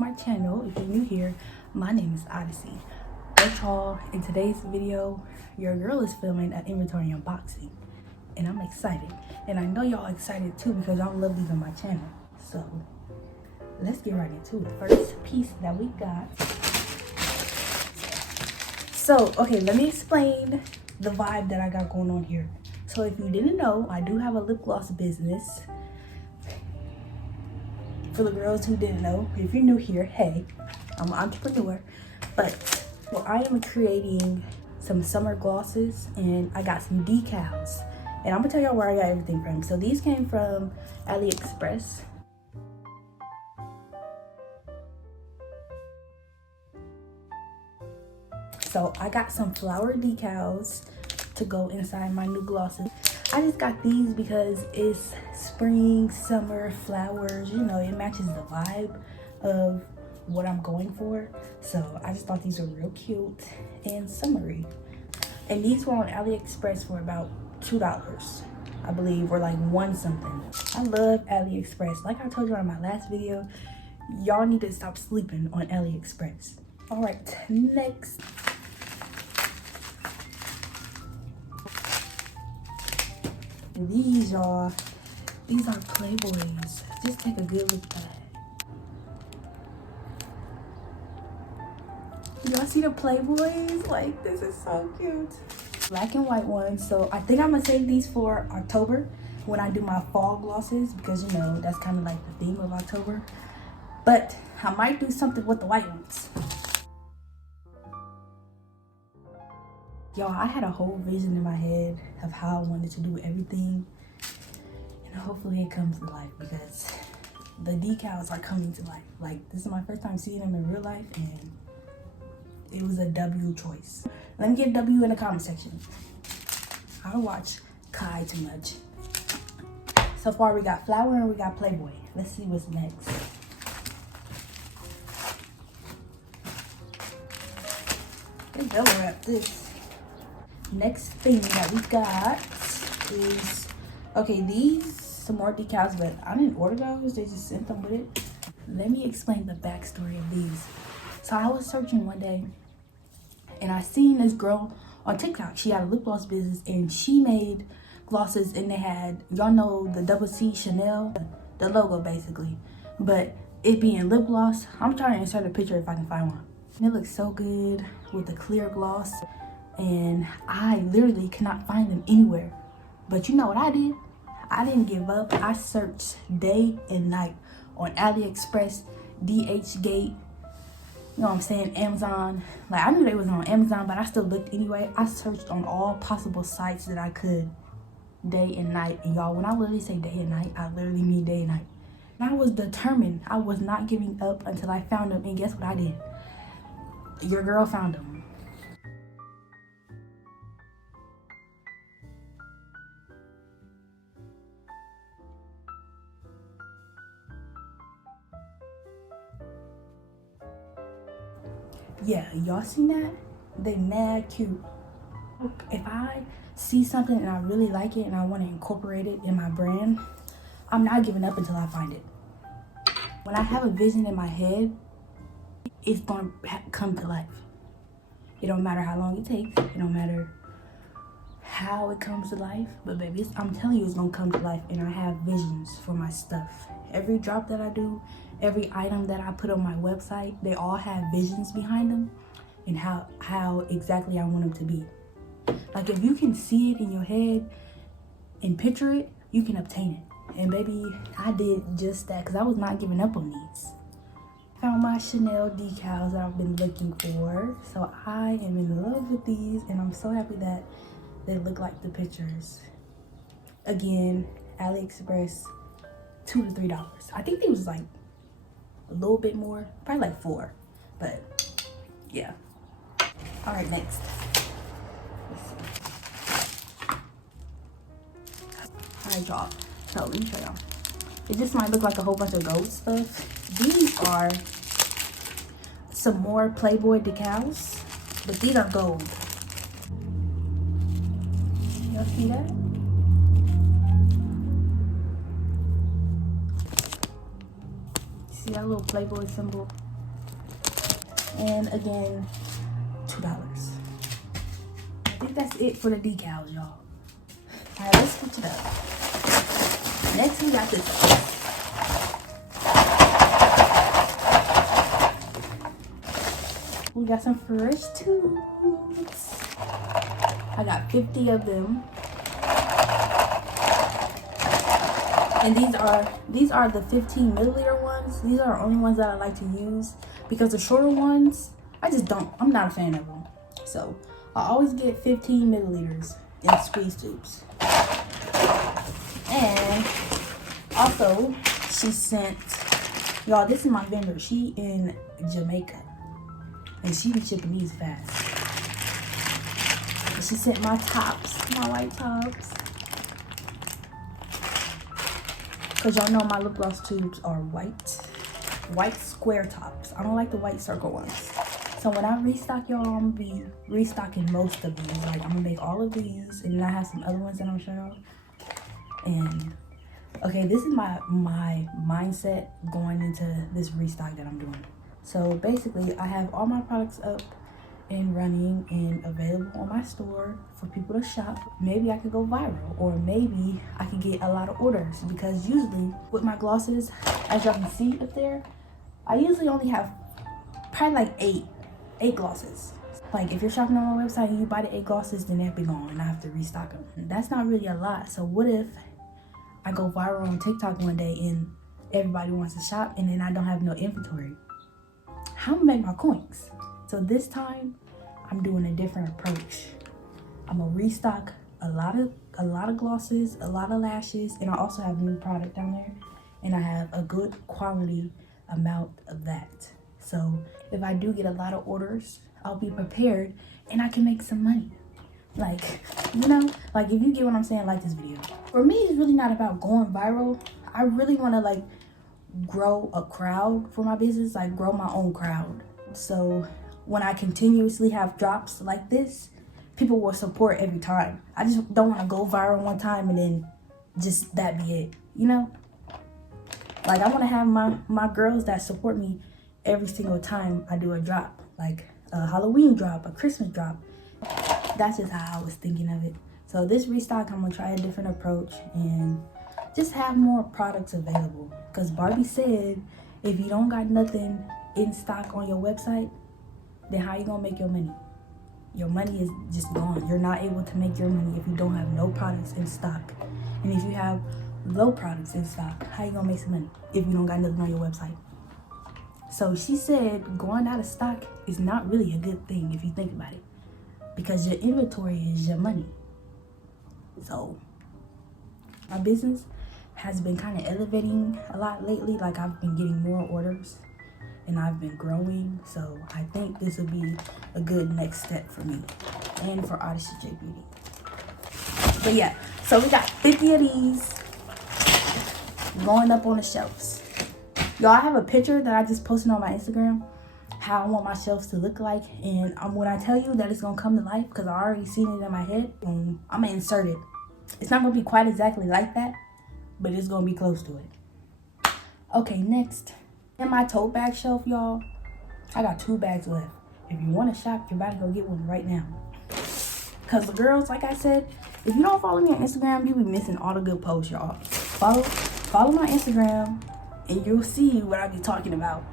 to my channel. If you're new here, my name is Odyssey. But y'all, in today's video, your girl is filming an inventory unboxing. And I'm excited. And I know y'all excited too because y'all love these on my channel. So, let's get right into it. First piece that we got. So, okay, let me explain the vibe that I got going on here. So if you didn't know, I do have a lip gloss business. For the girls who didn't know, if you're new here, hey, I'm an entrepreneur. But well, I am creating some summer glosses and I got some decals. And I'm gonna tell y'all where I got everything from. So these came from AliExpress. So I got some flower decals to go inside my new glosses. I just got these because it's spring, summer, flowers, you know, it matches the vibe of what I'm going for. So I just thought these were real cute and summery. And these were on AliExpress for about $2, I believe, or like one something. I love AliExpress. Like I told you in my last video, y'all need to stop sleeping on AliExpress. All right, next. These, y'all, these are Playboys. Just take a good look at that. Y'all see the Playboys? Like, this is so cute. Black and white ones. So I think I'm gonna save these for October when I do my fall glosses because, you know, that's kind of like the theme of October. But I might do something with the white ones. Y'all, I had a whole vision in my head of how I wanted to do everything. And hopefully it comes to life because the decals are coming to life. Like, this is my first time seeing them in real life and it was a W choice. Let me get a W in the comment section. I don't watch Kai too much. So far we got Flower and we got Playboy. Let's see what's next. Let's double wrap this. Next thing that we got is, okay, these some more decals, but I didn't order those, they just sent them with it. Let me explain the backstory of these. So I was searching one day and I seen this girl on TikTok. She had a lip gloss business and she made glosses and they had, y'all know the double C Chanel, the logo basically, but it being lip gloss. I'm trying to insert a picture if I can find one. And it looks so good with the clear gloss. And I literally cannot find them anywhere. But you know what I did? I didn't give up. I searched day and night on AliExpress, DHgate, you know what I'm saying, Amazon. Like, I knew they wasn't on Amazon, but I still looked anyway. I searched on all possible sites that I could, day and night. And y'all, when I literally say day and night, I literally mean day and night. And I was determined. I was not giving up until I found them. And guess what I did? Your girl found them. Yeah, y'all seen that? They mad cute. If I see something and I really like it and I want to incorporate it in my brand, I'm not giving up until I find it. When I have a vision in my head, it's gonna come to life. It don't matter how long it takes. It don't matter how it comes to life. But baby, I'm telling you, it's gonna come to life. And I have visions for my stuff. Every drop that I do, every item that I put on my website, they all have visions behind them and how exactly I want them to be. Like, if you can see it in your head and picture it, you can obtain it. And baby, I did just that because I was not giving up on these. Found my Chanel decals that I've been looking for. So I am in love with these and I'm so happy that they look like the pictures. Again, AliExpress, $2 to $3. I think they was like a little bit more, probably like $4, but yeah. All right, next. All right, y'all, so let me show y'all. It just might look like a whole bunch of gold stuff. These are some more Playboy decals, but these are gold. Y'all see that? See that little Playboy symbol? And again, $2. I think that's it for the decals, y'all. All right, let's switch it up. Next, we got this. We got some fresh tubes. I got 50 of them. And these are the 15 milliliter ones. These are the only ones that I like to use because the shorter ones, I'm not a fan of them. So I always get 15 milliliters in squeeze tubes. And also, she sent, y'all, this is my vendor. She in Jamaica. And she be shipping these fast. And she sent my tops, my white tops. Because y'all know my lip gloss tubes are white square tops. I don't like the white circle ones. So when I restock, y'all, I'm going to be restocking most of these. Like, I'm going to make all of these. And then I have some other ones that I'm going to show y'all. And, okay, this is my mindset going into this restock that I'm doing. So, basically, I have all my products up and running and available on my store for people to shop. Maybe I could go viral, or maybe I could get a lot of orders, because usually with my glosses, as y'all can see up there, I usually only have probably like eight glosses. Like, if you're shopping on my website and you buy the 8 glosses, then they'll be gone and I have to restock them. And that's not really a lot. So what if I go viral on TikTok one day and everybody wants to shop and then I don't have no inventory? How am I make my coins? So this time I'm doing a different approach. I'm gonna restock a lot of glosses, a lot of lashes, and I also have new product down there, and I have a good quality amount of that. So if I do get a lot of orders, I'll be prepared and I can make some money. Like, you know, like, if you get what I'm saying, like this video. For me, it's really not about going viral. I really want to like grow a crowd for my business, like grow my own crowd. So when I continuously have drops like this, people will support every time. I just don't want to go viral one time and then just that be it, you know? Like, I want to have my girls that support me every single time I do a drop, like a Halloween drop, a Christmas drop. That's just how I was thinking of it. So this restock, I'm gonna try a different approach and just have more products available. Because Barbie said, if you don't got nothing in stock on your website, then how you gonna make your money? Your money is just gone. You're not able to make your money if you don't have no products in stock. And if you have low products in stock, how you gonna make some money if you don't got nothing on your website? So she said going out of stock is not really a good thing if you think about it, because your inventory is your money. So my business has been kind of elevating a lot lately. Like, I've been getting more orders and I've been growing. So I think this will be a good next step for me and for Odyssey J Beauty. But yeah, so we got 50 of these going up on the shelves. Y'all, I have a picture that I just posted on my Instagram, how I want my shelves to look like. And when I tell you that it's going to come to life, because I already seen it in my head, and I'm going to insert it. It's not going to be quite exactly like that, but it's going to be close to it. Okay, next. In my tote bag shelf, y'all, I got 2 bags left. If you want to shop, you're about to go get one right now. Because the girls, like I said, if you don't follow me on Instagram, you'll be missing all the good posts, y'all. Follow my Instagram, and you'll see what I be talking about.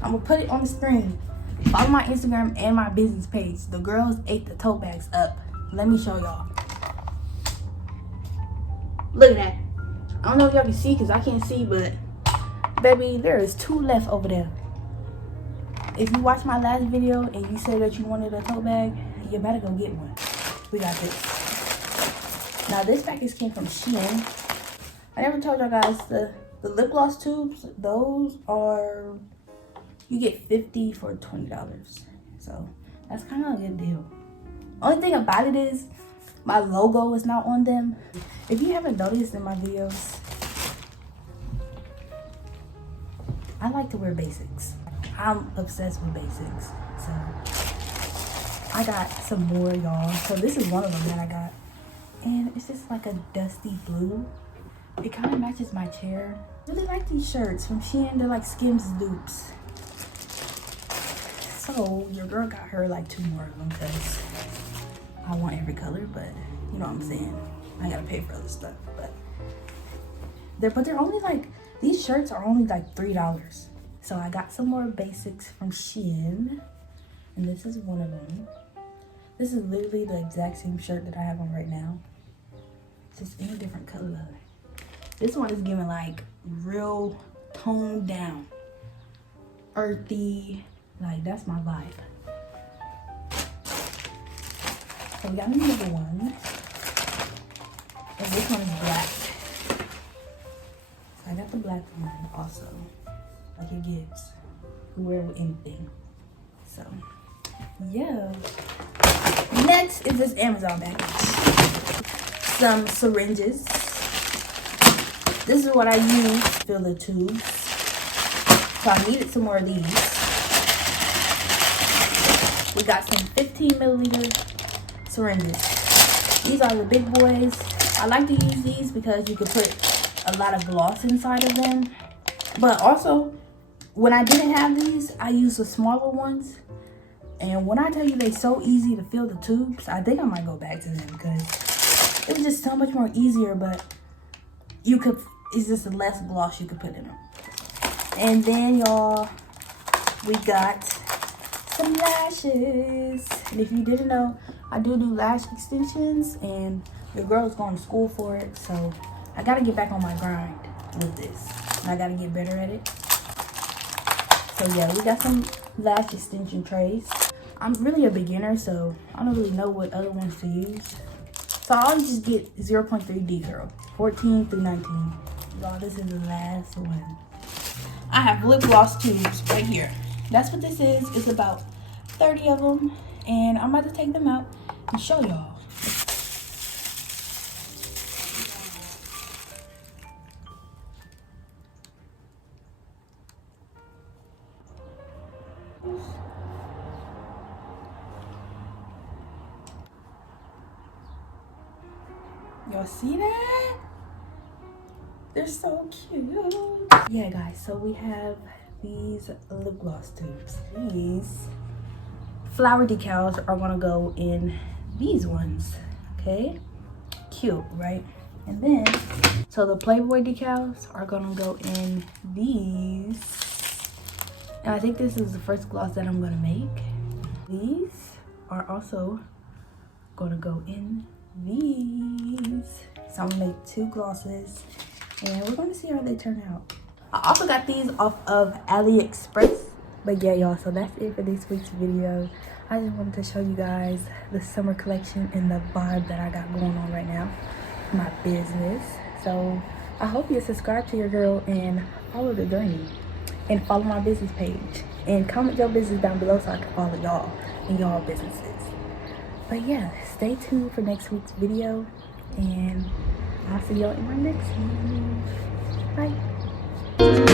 I'm gonna put it on the screen. Follow my Instagram and my business page. The girls ate the tote bags up. Let me show y'all. Look at that. I don't know if y'all can see, because I can't see, but baby, there is 2 left over there. If you watched my last video and you said that you wanted a tote bag, you better go get one. We got this. Now, this package came from Shein. I never told y'all guys, the lip gloss tubes, those are, you get 50 for $20. So that's kind of a good deal. Only thing about it is my logo is not on them. If you haven't noticed in my videos, I like to wear basics. I'm obsessed with basics. So I got some more, y'all. So this is one of them that I got. And it's just like a dusty blue. It kind of matches my chair. I really like these shirts from Shein. They're like Skims dupes. So your girl got her like 2 more of them because I want every color, but you know what I'm saying. I gotta pay for other stuff, but they're only like, these shirts are only like $3. So I got some more basics from Shein, and this is one of them. This is literally the exact same shirt that I have on right now, just in a different color. This one is giving like real toned down, earthy, like that's my vibe. So we got another one, and this one is black. So I got the black one also, like it gives, you can wear it with anything. So yeah. Next is this Amazon package. Some syringes. This is what I use to fill the tubes. So I needed some more of these. We got some 15 milliliter syringes. These are the big boys. I like to use these because you can put a lot of gloss inside of them. But also, when I didn't have these, I used the smaller ones. And when I tell you they're so easy to fill the tubes, I think I might go back to them because it was just so much more easier, but you could, it's just less gloss you could put in them. And then y'all, we got some lashes. And if you didn't know, I do lash extensions, and your girl's going to school for it. So I got to get back on my grind with this. And I got to get better at it. So yeah, we got some lash extension trays. I'm really a beginner, so I don't really know what other ones to use. So I'll just get 0.3D girl, 14 through 19. Y'all, this is the last one. I have lip gloss tubes right here. That's what this is. It's about 30 of them, and I'm about to take them out and show y'all. Y'all see that? They're so cute. Yeah, guys, so we have these lip gloss tubes. These flower decals are gonna go in these ones, okay? Cute, right? And then, so the Playboy decals are gonna go in these. And I think this is the first gloss that I'm gonna make. These are also gonna go in these. So I'm gonna make 2 glosses, and we're gonna see how they turn out. I also got these off of AliExpress. But yeah, y'all, so that's it for this week's video. I just wanted to show you guys the summer collection and the vibe that I got going on right now, my business. So I hope you subscribe to your girl and follow the journey, and follow my business page, and comment your business down below so I can follow y'all and y'all businesses. But yeah, stay tuned for next week's video, and I'll see y'all in my next one. Bye.